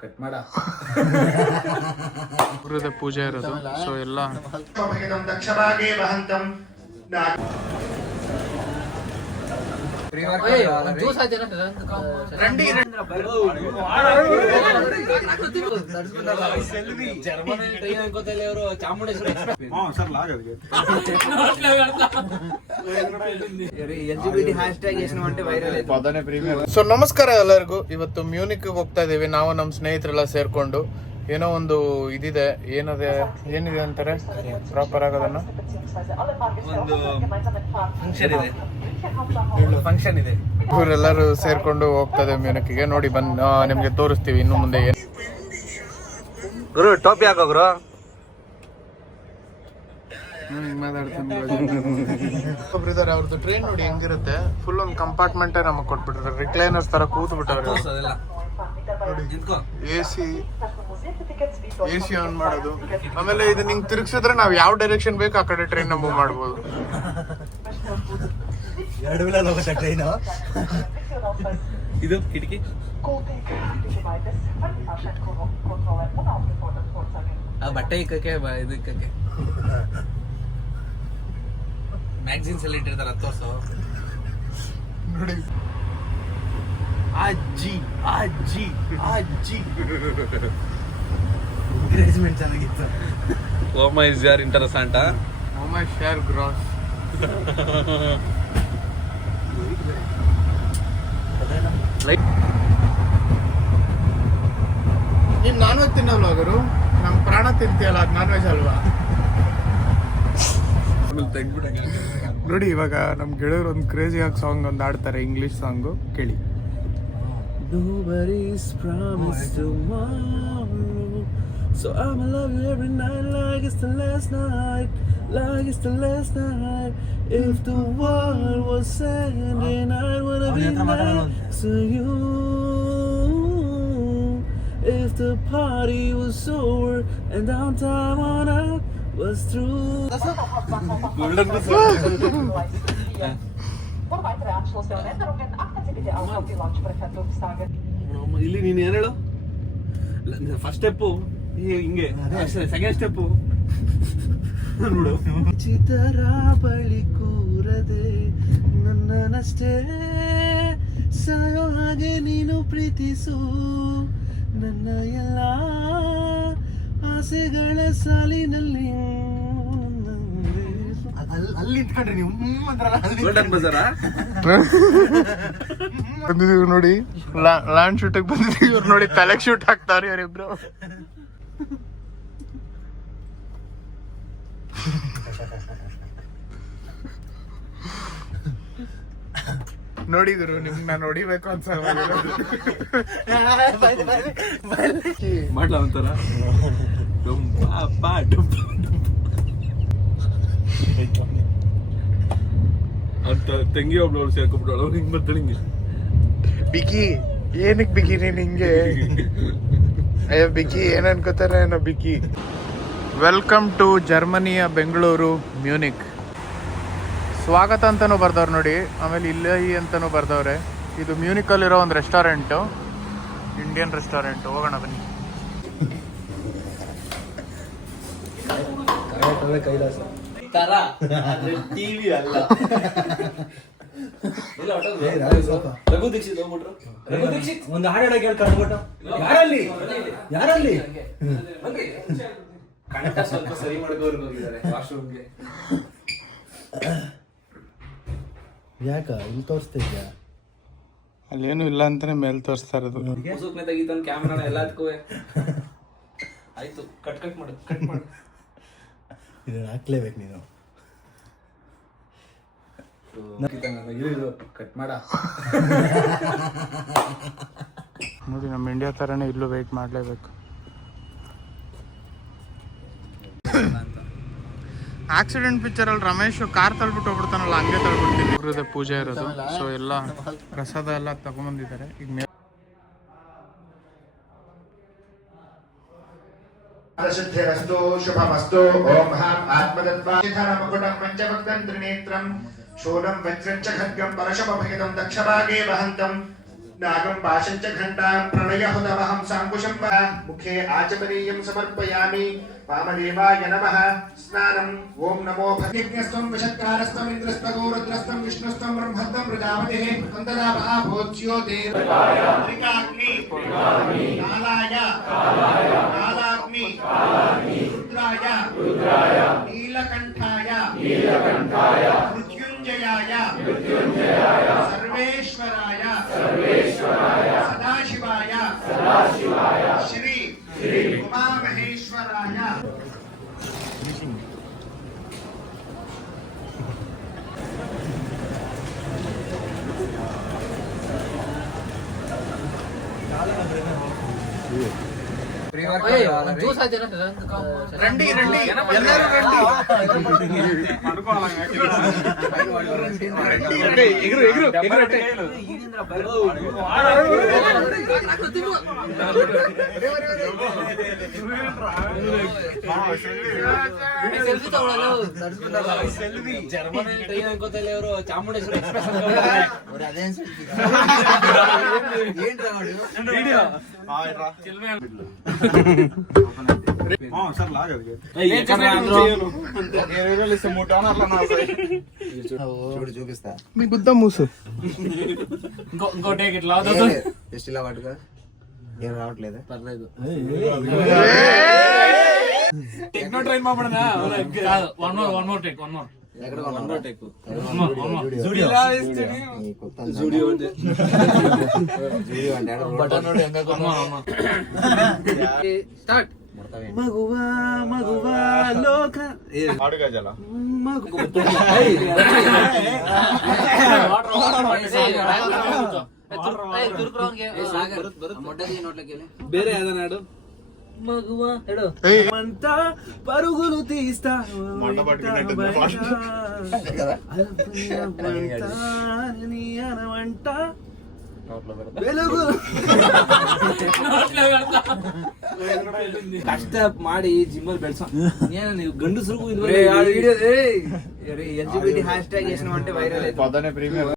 Cut ಮಾಡ ಪೂಜೆ ಇರೋದು. ಸೊ ಎಲ್ಲ ಸೊ ನಮಸ್ಕಾರ ಎಲ್ಲರಿಗೂ. ಇವತ್ತು ಮ್ಯೂನಿಕ್ ಹೋಗ್ತಾ ಇದೀವಿ ನಾವು ನಮ್ಮ ಸ್ನೇಹಿತರೆಲ್ಲ ಸೇರ್ಕೊಂಡು. ಏನೋ ಒಂದು ಇದಿದೆ, ಏನಿದೆ ಅಂತಾರೆ ಪ್ರಾಪರ್ ಆಗೋದನ್ನ, ಒಂದು ಫಂಕ್ಷನ್ ಇದೆ. ಇವರೆಲ್ಲರೂ ಸೇರ್ಕೊಂಡು ಹೋಗ್ತಾ ಇದೆ ಮ್ಯೂನಿಕ್ಗೆ. ನೋಡಿ ಬಂದು ನಿಮ್ಗೆ ತೋರಿಸ್ತೀವಿ ಇನ್ನು ಮುಂದೆ ಏನು. ಗುರು ಟೋಪಿ ಹಾಕೋ ಗುರು. ಒಬ್ರಿದ್ದಾರೆ, ಅವ್ರದ್ದು ಟ್ರೈನ್ ನೋಡಿ ಹೆಂಗಿರುತ್ತೆ. ಫುಲ್ ಒಂದು ಕಂಪಾರ್ಟ್ಮೆಂಟೇ ನಮಗೆ ಕೊಟ್ಬಿಟ್ರೆ, ರಿಕ್ಲೈನರ್ಸ್ ತರ ಕೂತ್ ಬಿಟ್ಟವ್ರೆ. ಎಸಿ ಆನ್ ಮಾಡೋದು, ಆಮೇಲೆ ಇದು ನಿಂಗೆ ತಿರುಗಿಸಿದ್ರೆ ನಾವು ಯಾವ ಡೈರೆಕ್ಷನ್ ಬೇಕು ಆ ಕಡೆ ಟ್ರೈನ್ ಮೂವ್ ಮಾಡ್ಬೋದು. ಟ್ರೈನ್ ಇದು ಕಿಟಕಿ. ಬಟ್ಟೆ ಇಕ್ಕಕ್ಕೆ ಇದು ಇಕ್ಕಕ್ಕೆ ಮ್ಯಾಗಝಿನ್ಸ್ ಎಲ್ಲ ಇಟ್ಟಿರ್ತಾರ ತೋರ್ಸು. ನೋಡಿ ಅಜ್ಜಿ ಅಜ್ಜಿ ಅಜ್ಜಿ ಎಂಕರೇಜ್ಮೆಂಟ್ ಚೆನ್ನಾಗಿತ್ತು. ಓಮಾ ಇಸ್ ಯಾರ್ ಇಂಟರೆಸ್ಟೆಂಟ್. ಓಮಾ ಶೇರ್ ಗ್ರಾಸ್. ನೀನ್ ನಾನ್ ವೆಜ್ ತಿನ್ನಲ್ವಾ ಗುರು? ನಮ್ ಪ್ರಾಣ ತಿಂತೀಯಲ್ಲ, ಅದು ನಾನ್ ವೆಜ್ ಅಲ್ವಾ? ನೋಡಿ ಇವಾಗ ನಮ್ ಗೆಳೆಯರು ಒಂದು ಕ್ರೇಜಿ ಆಗಿ ಸಾಂಗ್ ಒಂದು ಆಡ್ತಾರೆ, ಇಂಗ್ಲಿಷ್ ಸಾಂಗು, ಕೇಳಿ. Nobody's promised tomorrow, so I'ma love you every night like it's the last night, like it's the last night. If the world was ending, I wanna be next to you. If the party was over and downtime on earth was through. Golden ಇಲ್ಲಿ ನೀನು ಏನ್ ಹೇಳು? First step ಹಿಂಗೆ, second step ನೋಡು. ಚಿತರ ಬಳಿ ಕೂರದೆ ನನ್ನನಷ್ಟೇ ಸಾಯೋ ಹಾಗೆ ನೀನು ಪ್ರೀತಿಸು ನನ್ನ ಎಲ್ಲ ಆಸೆಗಳ ಸಾಲಿನಲ್ಲಿ. ಅಲ್ಲಿ ಇಟ್ಕೊಂಡ್ರಿ ನೀವು ಬಂದಿದೀವಿ ನೋಡಿ, ಲ್ಯಾಂಡ್ ಶೂಟಿಗೆ ಬಂದಿದೀವಿ. ಇವ್ರು ನೋಡಿ ತಲೆಗೆ ಶೂಟ್ ಹಾಕ್ತಾವ್ರಿ ಇವರಿಬ್ರು. ನೋಡಿ ಗುರು, ನಿಮ್ಗೆ ನಾನು ಹೊಡಿಬೇಕು ಅನ್ಸಲ್ಲ. ಮಾಡ್ಲಾ ಒಂಥರ ಅಂತ ತಂಗಿ ಒಬ್ಳು ಸೇರ್ಕೊಂಡ್ಬಿಟ್ಟು ಹಿಂಗ್ ಬರ್ತಾಳೆ. ಹಿಂಗೆ ಬಿಗಿ, ಏನಕ್ಕೆ ಬಿಗಿ ನೀನ್ ಹಿಂಗೆ? ಅಯ್ಯೋ ಬಿಗಿ ಏನ್ ಅನ್ಕೋತಾರೆ ಏನೋ ಬಿಗಿ. ವೆಲ್ಕಮ್ ಟು ಜರ್ಮನಿಯ ಬೆಂಗಳೂರು ಮ್ಯೂನಿಕ್. ಸ್ವಾಗತ ಅಂತಾನೂ ಬರ್ದವ್ರು ನೋಡಿ, ಆಮೇಲೆ ಇಲ್ಲೇ ಅಂತಾನೂ ಬರ್ದವ್ರೆ. ಇದು ಮ್ಯೂನಿಕಲ್ಲಿರೋ ಒಂದು ರೆಸ್ಟೋರೆಂಟು, ಇಂಡಿಯನ್ ರೆಸ್ಟೋರೆಂಟ್. ಹೋಗೋಣ ಬನ್ನಿ. ಕೈಲಾಸ ತರ ಟಿವಿ ಅಲ್ಲ. ರಘು ದೀಕ್ಷಿತ್ ಹೋಗ್ಬಿಟ್ರು. ರಘು ದೀಕ್ಷಿತ್ ಒಂದು ಹಾಡು ಹೇಳಕ್ಕೆ ಹೇಳ್ಕೊಂಡು ಯಾರಲ್ಲಿ ಯಾರಲ್ಲಿ ಕಂಠ ಸ್ವಲ್ಪ ಸರಿ ಮಾಡ್ಕೋರ್ಗೆ ಹೋಗಿದ್ದಾರೆ ವಾಶ್ರೂಮ್ಗೆ. ಯಾಕ ಇಲ್ಲಿ ತೋರಿಸ್ತಾ ಇದ್ಯಾ? ಅಲ್ಲೇನು ಇಲ್ಲ ಅಂತಾನೆ ಮೇಲೆ ತೋರಿಸ್ತಾ ಇರೋದು. ಮುಸುಕ್ನೆ ತೆಗಿತಾನೆ ಕ್ಯಾಮ್ರಾನ ಎಲ್ಲದಕ್ಕೂ. ಆಯ್ತು, ಕಟ್ ಮಾಡು, ಕಟ್ ಮಾಡು. ಇದನ್ನ ಹಾಕ್ಲೇಬೇಕು ನೀನು. ಕಟ್ ಮಾಡ. ನೋಡಿ ನಮ್ಮ ಇಂಡಿಯಾ ಥರನೇ ಇಲ್ಲೂ ವೆಯ್ಟ್ ಮಾಡಲೇಬೇಕು. ಆಕ್ಸಿಡೆಂಟ್ ಪಿಕ್ಚರಲ್ಲಿ ರಮೇಶ್ ಕಾರ್ ತಳ್ಬಿಟ್ಟು ಹೋಗ್ಬಿಡ್ತಾನಲ್ಲ, ಹಂಗೆ ತಳ್ಬಿಡ್ತೀನಿ. ಪೂಜೆ ಇರೋದು. ಸೊ ಎಲ್ಲ ಪ್ರಸಾದ ಎಲ್ಲ ತಗೊಂಬಂದಿದ್ದಾರೆ. ಈಗ सिद्धिरस्तु शुभमस्तु ओम हम आत्मदत्वाधरमकुटं पंचभक्तं त्रिनेत्रं शूलं वज्रं च खड्गं परशुभभेदं दक्षभागे वहन्तं नागं पाशं च घण्टां प्रणयहुतमहं साङ्कुशं मुखे आचमनीयं समर्पयामि वामदेवाय नमः स्नानम् ओम नमो भगवते विषत्कारस्तं इन्द्रस्तं रुद्रस्तं विष्णुस्तं ब्रह्मस्तं प्रजापतिः तन्तदा महाभोज्यो देवाग्नि कालाय कालाग्नि रुद्राय नीलकण्ठाय मृत्युञ्जयाय सर्वेश्वराय सदाशिवाय श्री उमामहेश्वराय రండి రండి ಎಲ್ಲರೂ రండి ఎగురు ఎగురు ఎగురు ಚಾಮುಂಡೇಶ್ವರಿ చూపిస్తా మీ గుద్ద మూసు జస్ట్ ఇలా పట్టుకో ఏం రావట్లేదు పర్లేదు టెక్నో ట్రైన్ మాపడనా వన్ మోర్ టేక్ ఎక్కడ వన్ మోర్ టేక్ జూడియో స్టార్ట్ మగువా మగువా లోక ಬೇರೆ ಯಾವ್ದನ್ನಾಡು అంతా పరుగులు తీస్తా అనవంట వెలుగు ಕಷ್ಟ ಮಾಡಿ ಜಿಮ್ಮಲ್ಲಿ ಬೆಳ್ಸ ನೀವು ಗಂಡಸರಿಗೂ LGBT ಹ್ಯಾಶ್ ಟ್ಯಾಗ್ చేసిన అంటే వైరల్ పొద్దునే ప్రీమియర్